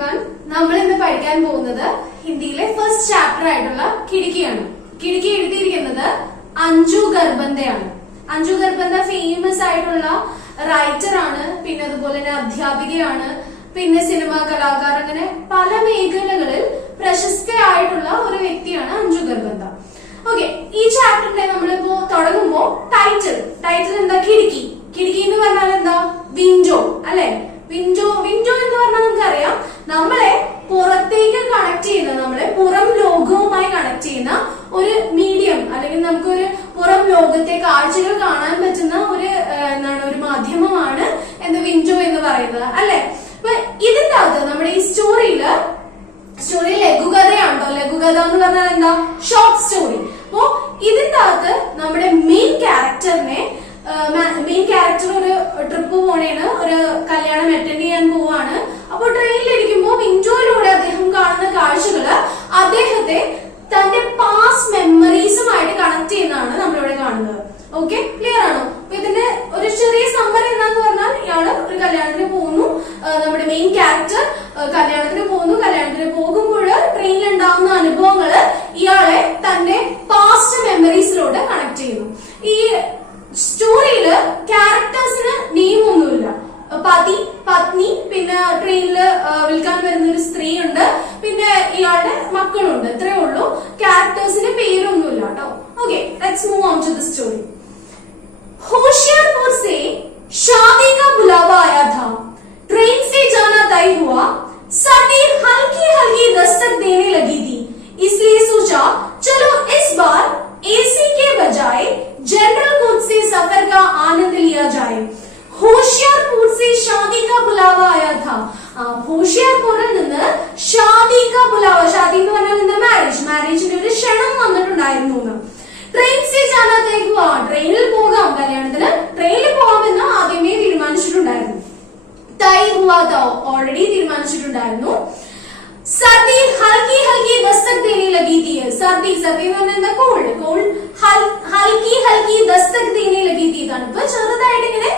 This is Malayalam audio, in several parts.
എവരിവൺ. നമ്മൾ ഇന്ന് പഠിക്കാൻ പോകുന്നത് ഹിന്ദിയിലെ ഫസ്റ്റ് ചാപ്റ്റർ ആയിട്ടുള്ള കിടക്കിയാണ്. കിടക്കി എഴുതിയിരിക്കുന്നത് അഞ്ജു ഖർബന്ദയാണ്. അഞ്ജു ഖർബന്ദ ഫേമസ് ആയിട്ടുള്ള റൈറ്റർ ആണ്, പിന്നെ അതുപോലെ തന്നെ അധ്യാപികയാണ്, പിന്നെ സിനിമാ കലാകാർ, അങ്ങനെ പല മേഖലകളിൽ പ്രശസ്തയായിട്ടുള്ള ഒരു വ്യക്തിയാണ് അഞ്ജു ഖർബന്ദ. ഓക്കെ, ഈ ചാപ്റ്ററിന്റെ നമ്മളിപ്പോ തുടങ്ങുമ്പോ ടൈറ്റിൽ എന്താ? കിടക്കി. കിടക്കി എന്ന് പറഞ്ഞാൽ എന്താ? വിൻഡോ അല്ലെ? വിൻഡോ എന്ന് പറഞ്ഞാൽ നമുക്കറിയാം, നമ്മളെ പുറത്തേക്ക് കണക്ട് ചെയ്യുന്ന, നമ്മളെ പുറം ലോകവുമായി കണക്ട് ചെയ്യുന്ന ഒരു മീഡിയം, അല്ലെങ്കിൽ നമുക്കൊരു പുറം ലോകത്തെ കാഴ്ചകൾ കാണാൻ പറ്റുന്ന ഒരു മാധ്യമമാണ് വിൻഡോ എന്ന് പറയുന്നത് അല്ലെ? അപ്പൊ ഇതിന്റെ അകത്ത് നമ്മുടെ ഈ സ്റ്റോറി ലഘുകഥയാണോ? ലഘുകഥ എന്ന് പറഞ്ഞാൽ എന്താ? Short story. അപ്പോ ഇതിന്റെ അകത്ത് നമ്മുടെ മെയിൻ ക്യാരക്ടർ ഒരു ട്രിപ്പ് പോണേണ്, ഒരു കല്യാണം അറ്റൻഡ് ചെയ്യാൻ പോവാണ്. അപ്പൊ ട്രെയിനിലിരിക്കുമ്പോ വിൻഡോയിലൂടെ അദ്ദേഹം കാണുന്ന കാഴ്ചകള് അദ്ദേഹത്തെ തന്റെ പാസ്റ്റ് മെമ്മറീസുമായിട്ട് കണക്ട് ചെയ്യുന്നതാണ് നമ്മളിവിടെ കാണുന്നത്. ഓക്കെ, ക്ലിയർ ആണോ? അപ്പൊ ഇതിന്റെ ഒരു ചെറിയ സമ്മറി എന്താന്ന് പറഞ്ഞാൽ, ഇയാള് ഒരു കല്യാണത്തിന് പോകുന്നു, നമ്മുടെ മെയിൻ ക്യാരക്ടർ കല്യാണത്തിന് പോകുമ്പോൾ ട്രെയിനിൽ ഉണ്ടാവുന്ന അനുഭവങ്ങള് ഇയാളെ തന്റെ പാസ്റ്റ് മെമ്മറീസിലൂടെ കണക്ട് ചെയ്യുന്നു. ഈ സ്റ്റോറിയില് ക്യാരക്ടേഴ്സിന് നെയിം ഒന്നുമില്ല. പതി, പത്നി, പിന്നെ ട്രെയിനില് വിൽക്കാൻ വരുന്ന ഒരു സ്ത്രീ ഉണ്ട്, പിന്നെ ഇയാളുടെ മക്കളുണ്ട്. ഇത്രേ ഉള്ളൂ. ക്യാരക്ടേഴ്സിന് പേരൊന്നുമില്ല കേട്ടോ. Okay, let's move on to the story. Hoshiarpur से शादी का बुलावा आया था. ट्रेन से जाना तय हुआ. सर्दी हल्की हल्की दस्तक देने लगी थी, इसलिए सोचा चलो इस बार एसी के बजाय जनरल कोच से सफर का आनंद लिया जाए. होशियारपुर से शादी का बुलावा आया था. होशियारपुरिൽ നിന്ന് ഷാദി കാ ബുലാവ, ഷാദി എന്ന് പറഞ്ഞാൽ എന്താ? മാരേജിന്റെ ഒരു ക്ഷണം വന്നിട്ടുണ്ടായിരുന്നു. ട്രെയിൻ സേ ജാനാ തൈ ഹുവാ, ട്രെയിനിൽ പോകാം, കല്യാണത്തിന് ട്രെയിനിൽ പോകാമെന്ന് ആദ്യമേ തീരുമാനിച്ചിട്ടുണ്ടായിരുന്നു. തൈ ഹുവാ തോ, ഓൾറെഡി തീരുമാനിച്ചിട്ടുണ്ടായിരുന്നു. സർദി ഹൽക്കി ഹൽക്കി ദസ്തക് ദേനെ ലഗി തീ. സർദി എന്ന് പറഞ്ഞാൽ എന്താ? കോൾഡ്. ഹൽക്കി ഹൽക്കി ദസ്തക് ദേനെ ലഗി തീ, തണുപ്പ് ചെറുതായിട്ട് ഇങ്ങനെ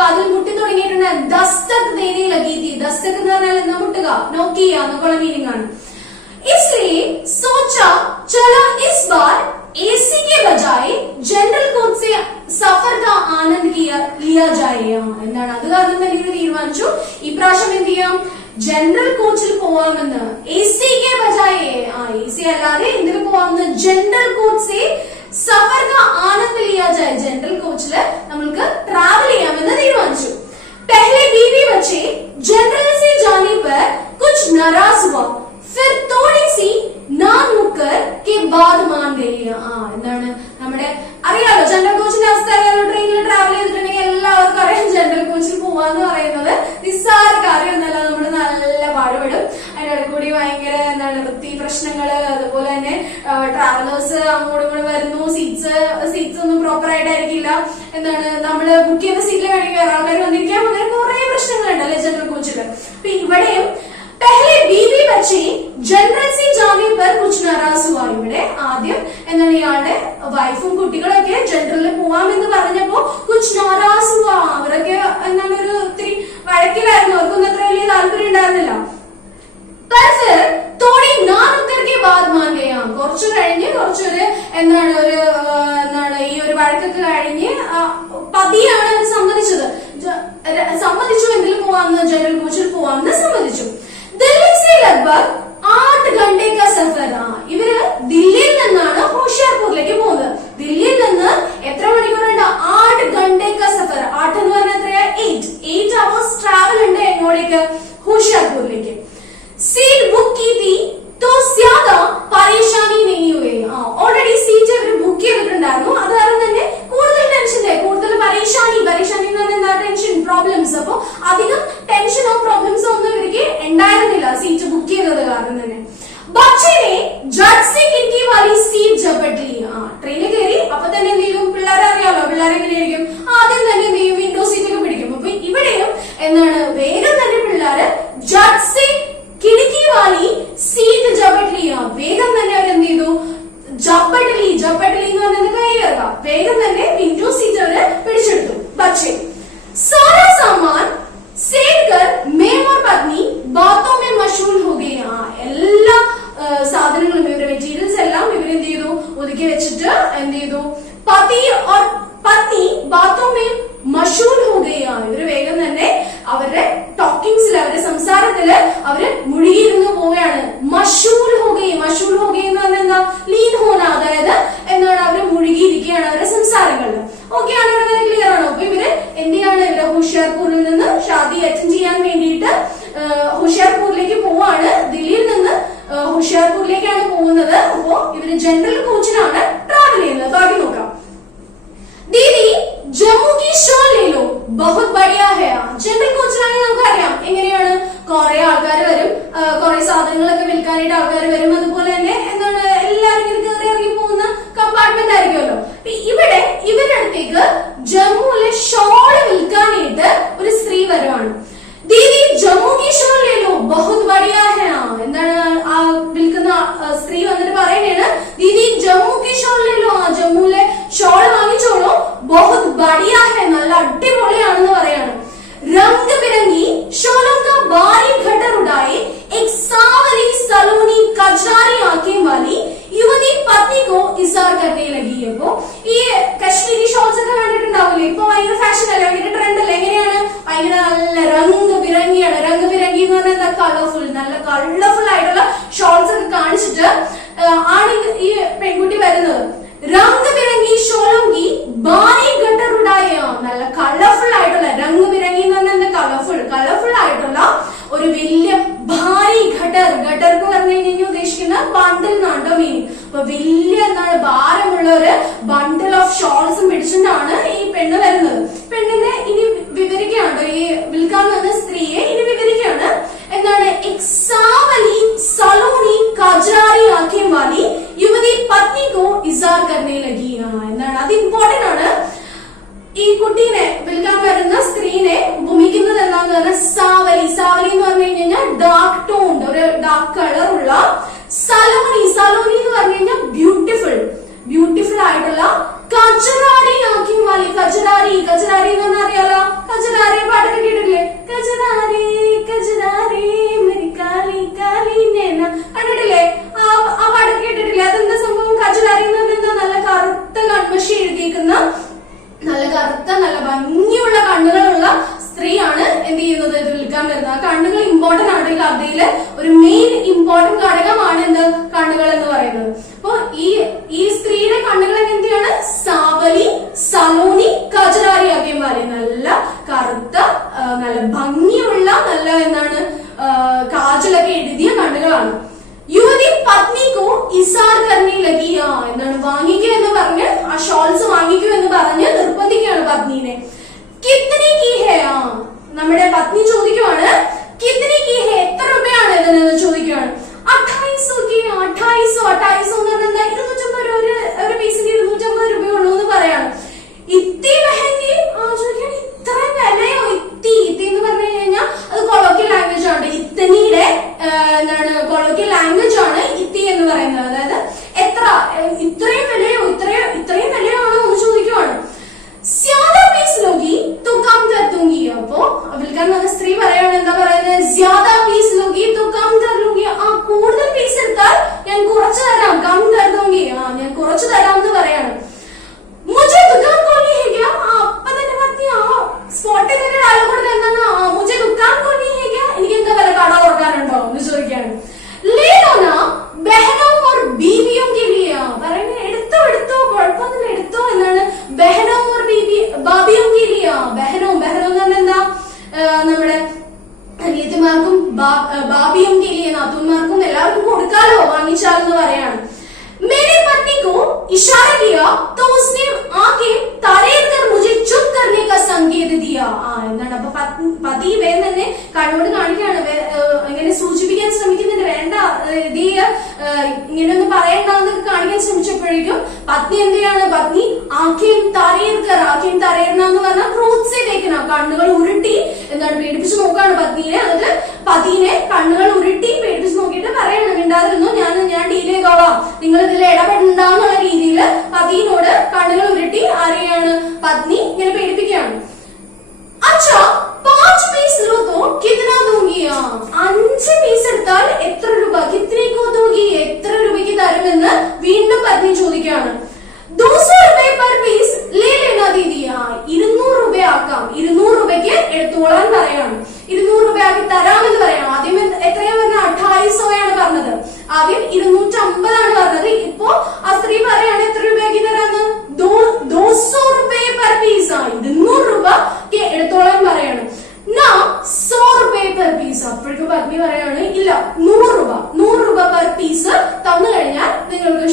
വാതിൽ മുട്ടി തുടങ്ങിയിട്ടുണ്ട്. ദസ്തക് ദേനെ ലഗി തീ, ദസ്തക് എന്ന് പറഞ്ഞാൽ എന്താ? മുട്ടുക, നോക്ക് ചെയ്യുക എന്നൊക്കെയുള്ള മീനിങ് ആണ്. इसलिए सोचा चलो इस बार एसी के बजाय जनरल कोच से सफर का आनंद लिया जाए. എന്താണ്? അത് കാരണം തന്നെ തീരുമാനിച്ചു ഇപ്രാവശ്യം എന്ത് ചെയ്യാം? ജനറൽ കോച്ചിൽ പോവാമെന്ന്. എസി കെ ബജായ, എസി അല്ലാതെ എന്തിനു പോവാമെന്ന്? ജനറൽ കോച്ച് സെ സഫർ കാ ആനന്ദ് ലിയാ ജായ, ജനറൽ കോച്ചില് നമ്മൾക്ക് ട്രാവൽ ചെയ്യാമെന്ന് തീരുമാനിച്ചു. पहले बीवी बच्चे जनरल से जाने पर कुछ नाराज हुआ, फिर थोड़ी सी नामुकर के बाद मान गई. എന്താണ്? നമ്മുടെ അറിയാലോ ജനറൽ കോച്ചിന്റെ അവസ്ഥ അറിയാലോ. ട്രെയിനിൽ ട്രാവൽ ചെയ്തിട്ടുണ്ടെങ്കിൽ എല്ലാവർക്കും അറിയാം, ജനറൽ കോച്ചിൽ പോവാന്ന് പറയുന്നത് നിസ്സാര കാര്യമൊന്നുമല്ല. നമ്മൾ നല്ല പാടുപെടും. അതിന്റെ ഇടയിൽ കൂടി ഭയങ്കര വൃത്തി പ്രശ്നങ്ങള്, അതുപോലെ തന്നെ ട്രാവലേഴ്സ് അങ്ങോട്ടും ഇങ്ങോട്ടും വരുന്നു, സീറ്റ്സ് ഒന്നും പ്രോപ്പർ ആയിട്ടായിരിക്കില്ല. നമ്മള് ബുക്ക് ചെയ്ത സീറ്റിൽ വേണമെങ്കിൽ വേറെ ആൾക്കാർ വന്നിരിക്കാം. അങ്ങനെ കുറെ പ്രശ്നങ്ങളുണ്ടല്ലേ ജനറൽ കോച്ചില്. അപ്പൊ ഇവിടെയും पहले बीवी बच्चे जनरल से जाने पर कुछ नाराज हुआ. ഇവിടെ ആദ്യം ഇയാളുടെ വൈഫും കുട്ടികളൊക്കെ ജനറലിൽ പോവാമെന്ന് പറഞ്ഞപ്പോ കുച്ച് നാരാസ് ഹുവാ, അവരൊക്കെ ഒരു ഒത്തിരി വഴക്കിലായിരുന്നു. അവർക്കൊന്നും അത്ര വലിയ താല്പര്യം ഉണ്ടായിരുന്നില്ല. തോടി നാനുക്കർക്ക് ബാദ് മാൻ ഗയാ, കുറച്ചു കഴിഞ്ഞ് കുറച്ചൊരു ഈ ഒരു വഴക്കൊക്കെ കഴിഞ്ഞ് പതിയാണ് സമ്മതിച്ചു എന്തിൽ പോവാമെന്ന്, ജനറൽ കോച്ചിൽ പോവാമെന്ന് സമ്മതിച്ചു. ദില്ലി സെ ലഗ്ഭഗ് 8 घंटे का सफर. ഇവര് ദില്ലിയിൽ നിന്നാണ് ഹോഷിയാർപൂരിലേക്ക് പോകുന്നത്. ദില്ലിയിൽ നിന്ന് എത്ര മണിക്കൂറുണ്ട്? 8 घंटे का सफर. 8 എന്ന് പറഞ്ഞാൽ എത്രയാ? 8 hours ട്രാവൽ ഉണ്ട് എങ്ങോട്ടേക്ക്? ഹോഷിയാർപൂരിലേക്ക്. സീറ്റ് ബുക്ക് की थी तो ज्यादा परेशानी नहीं हुई. ഓൾറെഡി സീറ്റ് അവർ ബുക്ക് ചെയ്തിട്ടുണ്ടായിരുന്നു. അത് കാരണം തന്നെ കൂടുതൽ ടെൻഷനില്ല, കൂടുതൽ പരേഷാനി എന്ന് പറഞ്ഞാൽ എന്താ? Tension, problems. അപ്പൊ അധികം ടെൻഷനോ പ്രോബ്ലംസോ ഒന്നും ഇവർക്ക് ഉണ്ടായിരുന്നില്ല സീറ്റ് ബുക്ക് ചെയ്തത് കാരണം തന്നെ. ബച്ചനെ ജഡ് സെ ഖിഡ്കി വാലി സീറ്റ് झपट ली. ട്രെയിനിൽ കയറി അപ്പൊ തന്നെ എന്ത് ചെയ്യും? പിള്ളേരെ അറിയാലോ, പിള്ളേരെങ്ങനെയായിരിക്കും? ആദ്യം തന്നെ എന്ത് ചെയ്യും? വിൻഡോ സീറ്റ് ഒക്കെ പിടിക്കും. അപ്പൊ ഇവിടെയും വേഗം തന്നെ പിള്ളേര് ജഡ് സെ ഖിഡ്കി വാലി സീറ്റ് झपट ली, വേഗം തന്നെ അവരെന്ത് ചെയ്തു? ജപ്പട്ടലി എന്ന് പറഞ്ഞത് കയറുക, വേഗം തന്നെ വിൻഡോ സീറ്റ് അവര് പിടിച്ചെടുത്തു. പക്ഷേ सारा सामान सेट कर मैं और पत्नी बातों में അവരുടെ ടോക്കിങ്സിൽ, അവരുടെ സംസാരത്തില് അവര് മുഴുകിയിരുന്നു പോവുകയാണ്. മഷൂൽ ഹോഗയി എന്ന് പറഞ്ഞാൽ എന്താ? ലീൻ ഹോന, അതായത് എന്താണ് അവര് മുഴുകിയിരിക്കുകയാണ് അവരുടെ സംസാരങ്ങളിൽ. ഓക്കെ ആണ്, ഇവിടെ ക്ലിയർ ആണോ? അപ്പൊ ഇവര് എന്ത് ചെയ്യാണ്? ഇവര് ഹോഷിയാർപൂരിൽ നിന്ന് ഷാദി അറ്റൻഡ് ചെയ്യാൻ വേണ്ടിയിട്ട് ഹോഷിയാർപൂരിലേക്ക് പോവാണ്. ദില്ലിയിൽ നിന്ന് ഹോഷിയാർപൂരിലേക്കാണ് പോകുന്നത്. അപ്പോ ഇവര് ജനറൽ കോച്ചിനാണ് ട്രാവൽ ചെയ്യുന്നത്. ബാക്കി നോക്കാം. ദീദി ജമ്മു കി ഷോൾ ലേ ലോ ബഹുത് ബടിയ ഹൈ. ജനറൽ കോച്ചിലാണെങ്കിൽ നമുക്കറിയാം എങ്ങനെയാണ്, കുറെ ആൾക്കാർ വരും, കുറെ സാധനങ്ങളൊക്കെ വിൽക്കാനായിട്ട് ആൾക്കാർ വരും. അതുപോലെ തന്നെ എന്താണ് എല്ലാവരും ഇങ്ങനെ കയറി ഇറങ്ങി പോകുന്ന കമ്പാർട്ട്മെന്റ് ആയിരിക്കുമല്ലോ. ഇവിടെ ഇവരുടെ അടുത്തേക്ക് ജമ്മുവിലെ ഷോള് വിൽക്കാനായിട്ട് ഒരു സ്ത്രീ വരുവാണ്. ദീദി ജമ്മു കി ഷോൾ ലേ ലോ ബഹുത് ബടിയ ഹൈ. എന്താണ് ആ വിൽക്കുന്ന സ്ത്രീ വന്നിട്ട് പറയുകയാണ്, ദീദി ജമ്മു കി ഷോൾ ലേ ലോ, ജമ്മുവിലെ ഷോള് വാങ്ങിച്ചോളൂ, ബഹുത് ബടിയ ഹൈ, നല്ല അടിപൊളിയാണെന്ന് പറയാണ്. रंग बिरंगी शोलों का भारी घटर उड़ाए एक सावली सलोनी कजरारी आंखें वाली युवती पत्नी को इशार करने लगी है. അപ്പോ ഈ കശ്മീരി ഷോൾസ് ഒക്കെ കണ്ടിട്ടുണ്ടാവില്ലേ? ഇപ്പൊ ഭയങ്കര ഫാഷൻ അല്ലേ, ഭയങ്കര ട്രെൻഡ് അല്ലേ? എങ്ങനെയാണ്? ഭയങ്കര നല്ല രംഗ് ബിരങ്ങിയാണ്. രംഗ് ബിരങ്ങി എന്ന് പറഞ്ഞാൽ എന്താ? കളർഫുൾ, നല്ല കളർഫുൾ ആയിട്ടുള്ള ഷോൾസ് ഒക്കെ കാണിച്ചിട്ട് ആണ് ഈ പെൺകുട്ടി വരുന്നത്. രംഗ് ബിരങ്ങി ഷോളോങ്കി ഭാരി ഘട്ടർ ഉടായ, നല്ല കളർഫുൾ ആയിട്ടുള്ള, രംഗ് ബിരങ്ങി എന്ന് പറഞ്ഞാൽ എന്താ? കളർഫുൾ ആയിട്ടുള്ള ഒരു വലിയ ഭാരി ഘട്ടർ എന്ന് പറഞ്ഞു കഴിഞ്ഞാൽ ഉദ്ദേശിക്കുന്ന ബണ്ടിൽ എന്നാണ് മീനിങ്. അപ്പൊ വലിയ എന്താണ് ഭാരമുള്ള ഒരു ബണ്ടിൽ ഓഫ് ഷോൾസും പിടിച്ചിട്ടാണ് ഈ പെണ്ണ് വരുന്നത്. പെണ്ണിനെ ഇനി വിവരിക്കുകയാണ്, ഈ വിൽക്കാൻ വന്ന സ്ത്രീയെ ഇനി വിവരിക്കുകയാണ്. എന്താണ്? എക്സാവലി സലോണി കജറാരി ആഖേം വാലി യുവതി പത്നി കോ ഇസാർ കർനെ ലഗി. എന്താണ് അത്? ഇമ്പോർട്ടന്റ് ആണ്. ഈ കുട്ടീനെ വിൽക്കാൻ വരുന്ന സ്ത്രീനെ ഉപമിക്കുന്നത് എന്താന്ന് പറഞ്ഞാൽ സാവലി എന്ന് പറഞ്ഞു കഴിഞ്ഞാൽ ഡാർക്ക് ടോൺ, ഒരു ഡാർക്ക് കളർ ഉള്ള. സലോണി എന്ന് പറഞ്ഞു കഴിഞ്ഞാൽ ബ്യൂട്ടിഫുൾ ആയിട്ടുള്ള. കജറാരി ആഖേം വാലി, കജറാരി എന്ന് പറഞ്ഞാൽ അറിയാലോ, കജറാരി പാട്ടൊക്കെ കേട്ടിട്ടില്ലേ? കജറാരി മേരി കാലി കാലി നേന, കണ്ടിട്ടില്ലേ? ആ പാട്ടൊക്കെ കേട്ടിട്ടില്ലേ? അതെന്താ സംഭവം? കജറാരി എന്ന് പറഞ്ഞാൽ എന്താ? നല്ല കറുത്ത കൺമഷി എഴുതിയിരിക്കുന്ന, നല്ല കറുത്ത നല്ല ഭംഗിയുള്ള കണ്ണുകളുള്ള സ്ത്രീയാണ് എന്ത് ചെയ്യുന്നത്? ഇത് വിൽക്കാൻ വരുന്നത്. ആ കണ്ണുകൾ ഇമ്പോർട്ടന്റ് ആണ്. ഈ കഥയില് ഒരു മെയിൻ ഇമ്പോർട്ടന്റ് ഘടകമാണ് എന്ത്? കണ്ണുകൾ എന്ന് പറയുന്നത്. അപ്പൊ ഈ സ്ത്രീയുടെ കണ്ണുകൾ എന്ത് ചെയ്യാണ്? സാവലി സലോണി കജറാരി ആഖേം വാലി, നല്ല കറുത്ത നല്ല ഭംഗിയുള്ള, നല്ല എന്താണ് കാജലൊക്കെ എഴുതിയ കണ്ണുകളാണ്. യുവതി പത്നിക്കോ ഇസാർ കർണി ലഗി. എന്താണ്? വാങ്ങിക്കൂ എന്ന് പറഞ്ഞ്, ആ ഷോൾസ് വാങ്ങിക്കൂ എന്ന് പറഞ്ഞ് നിർബന്ധിക്കുകയാണ് പത്നിനെ. കിത്നി കി ഹേ, നമ്മുടെ പത്നി ചോദിക്കുവാണ്, കിത്നി കി ഹേ, എത്ര രൂപയാണ് ഇതിനെന്ന് ചോദിക്കുകയാണ്. 2800 എന്ന് പറഞ്ഞാൽ 250 രൂപ, ഒരു പീസിന് 250 രൂപയുള്ളൂ എന്ന് പറയാണ്. ഇത്തി മെഹങ്കി, ചോദിക്കാൻ ഇത്രയും വിലയോ? ഇത്തി എന്ന് പറഞ്ഞു കഴിഞ്ഞാൽ അത് കൊളോക്കിയൽ ലാംഗ്വേജ് ആണ്. ഇത്തനിയുടെ എന്താണ് കൊളോക്കിയൽ ലാംഗ്വേജ് ആണ് ഇത്തി എന്ന് പറയുന്നത്. അതായത് എത്ര, ഇത്രയും വിലയോ, ഇത്രയും വിലയാണോ എന്ന് ചോദിക്കുവാണ്. ജ്യാദാ പീസ് ലോഗി തോ കം കർ ദൂംഗി. അപ്പോ വിൽക്കാൻ വന്ന സ്ത്രീ പറയാണ്, എന്താ പറയുന്നത്? ജ്യാദാ പീസ് ലോഗി തോ കം കർ ലൂംഗി. കൂടുതൽ പീസ് എടുത്താൽ ഞാൻ കുറച്ചു തരാം, കം കർ ദൂംഗി, ഞാൻ കുറച്ചു തരാം എന്ന് പറയാണ്. മുझे दुकान खोलनी है क्या? അപ്പൊ തന്നെ പത്നി സ്പോട്ടിൽ തന്നെ ഡയലോഗ് കൊടുത്തത് എന്താണ്? മുझे दुकान खोलनी है क्या? എനിക്ക് എന്താ വല്ല കട തുറക്കാനുണ്ടോ എന്ന് ചോദിക്കാണ്. ले लो ना बहनों और बीवियों के लिए. പറയുന്നത് എടുത്തോ കുഴപ്പമൊന്നുമില്ല, എടുത്തോ എന്നാണ്. ബഹനോ और ബാബിയും के लिए. ബഹനോ എന്ന് പറഞ്ഞാൽ എന്താ? നമ്മുടെ അനിയത്തിമാർക്കും ബാബിയും के लिए, നാത്തൂന്മാർക്കും എല്ലാവർക്കും കൊടുക്കാലോ, വാങ്ങിച്ചാലെന്ന് പറയാണ്. मेरी पत्नी को इशारा किया तो उसने आके तरेर कर मुझे चुप करने का संकेत दिया. എന്താണ്? അപ്പൊ പതി വേഗം തന്നെ കണ്ണോട് കാണിക്കുകയാണ്, ഇങ്ങനെ സൂചിപ്പിക്കാൻ ശ്രമിക്കുന്നുണ്ട്. വേണ്ട, ഇത് ഇങ്ങനെയൊന്നും പറയണ്ടെന്ന് കാണിക്കാൻ ശ്രമിച്ചപ്പോഴേക്കും പത്നി എന്ത് ചെയ്യാണ്? പത്നി ആഖേം തരേർന്ന എന്ന് പറഞ്ഞാൽ പ്രോത്സാഹിപ്പിക്കുന്ന, കണ്ണുകൾ ഉരുട്ടി എന്താണ് പേടിപ്പിച്ച് നോക്കാണ് പത്നിയെ. എന്നിട്ട് പതിനെ കണ്ണുകൾ ഉരുട്ടി പേടിപ്പിച്ച് നോക്കിയിട്ട് പറയണം, മിണ്ടാതിരുന്നു, ഞാൻ ഡീൽ ചെയ്തോളാം, നിങ്ങൾ ഇതിൽ ഇടപെടണ്ടെന്നുള്ള രീതിയിൽ പതിനോട് കണ്ണുകൾ ഉരുട്ടി അറിയാണ് പത്നി ഇങ്ങനെ പേടിപ്പിക്കുകയാണ്. അച്ഛാ 5 പീസ് ലോ തോ കിतना दूंगी. 5 പീസ് എടുത്താൽ എത്ര രൂപ? കിത്തനേക്കോ ദൂംഗി, എത്ര രൂപയ്ക്ക് തരുമെന്ന് വീണ്ടും പത്നി ചോദിക്കുകയാണ്. 200 രൂപ per പീസ് ലേ ലേനാ ദീദി. 200 രൂപ രൂപയാക്കാം, 200 രൂപയ്ക്ക് എടുത്തോളാൻ പറയാണ്. 200 രൂപയാക്കി തരാമെന്ന് പറയണം. ആദ്യം എത്രയാ പറഞ്ഞത്? 2800 പറഞ്ഞത്. ആദ്യം 250 ആണ് പറഞ്ഞത്. ഇപ്പോ ആ സ്ത്രീ പറയാണ് എത്ര രൂപയാക്കി തരാന്ന്? 200 രൂപയെ പെർ പീസ്. 200 രൂപയ്ക്ക് എടുത്തോളാൻ പറയാണ്. 100 രൂപയെ പെർ പീസ്. അപ്പോഴേക്കും പത്നി പറയാണ് ഇല്ല, 100 രൂപ പെർ പീസ് തന്നു കഴിഞ്ഞാൽ നിങ്ങൾക്ക്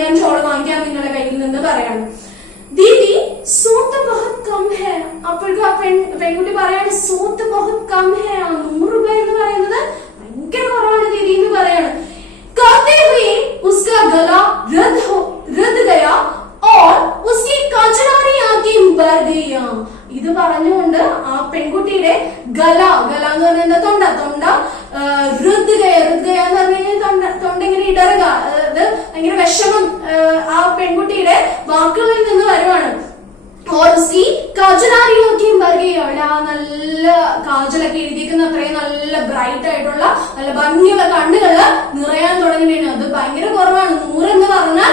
ഞാൻ ഷോൾ വാങ്ങിക്കാം നിങ്ങളുടെ കയ്യിൽ നിന്ന് പറയാണ്. ദീദി സൂട്ട് ബഹുത് കം ഹേ. അപ്പോഴേക്കും ആ പെൺകുട്ടി പറയാണ് സൂട്ട് ബഹുത് കം ഹേ. 100 രൂപ എന്ന് പറയുന്നത് ഭയങ്കര കുറവാണ് ദീദി എന്ന് പറയാണ്. कहते हुए उसका गला रद गया और उसकी कचरारी आंखें भर गई. ഇത് പറഞ്ഞുകൊണ്ട് ആ പെൺകുട്ടിയുടെ ഗല എന്ന് പറയുന്നത് തൊണ്ട ഋദ്ഗയ എന്ന് പറഞ്ഞു കഴിഞ്ഞാൽ തൊണ്ട ഇങ്ങനെ ഇടറുക, അതായത് ഭയങ്കര വിഷമം ആ പെൺകുട്ടിയുടെ വാക്കുകളിൽ നിന്ന് വരുവാണ്. കാജലാരിയൊക്കെയും പറയുകയോ അവിടെ ആ നല്ല കാജലൊക്കെ എഴുതിയിരിക്കുന്ന അത്രയും നല്ല ബ്രൈറ്റ് ആയിട്ടുള്ള നല്ല ഭംഗിയുള്ള കണ്ണുകള് നിറയാൻ തുടങ്ങിയാണ്. അത് ഭയങ്കര കുറവാണ്. 100 എന്ന് പറഞ്ഞാൽ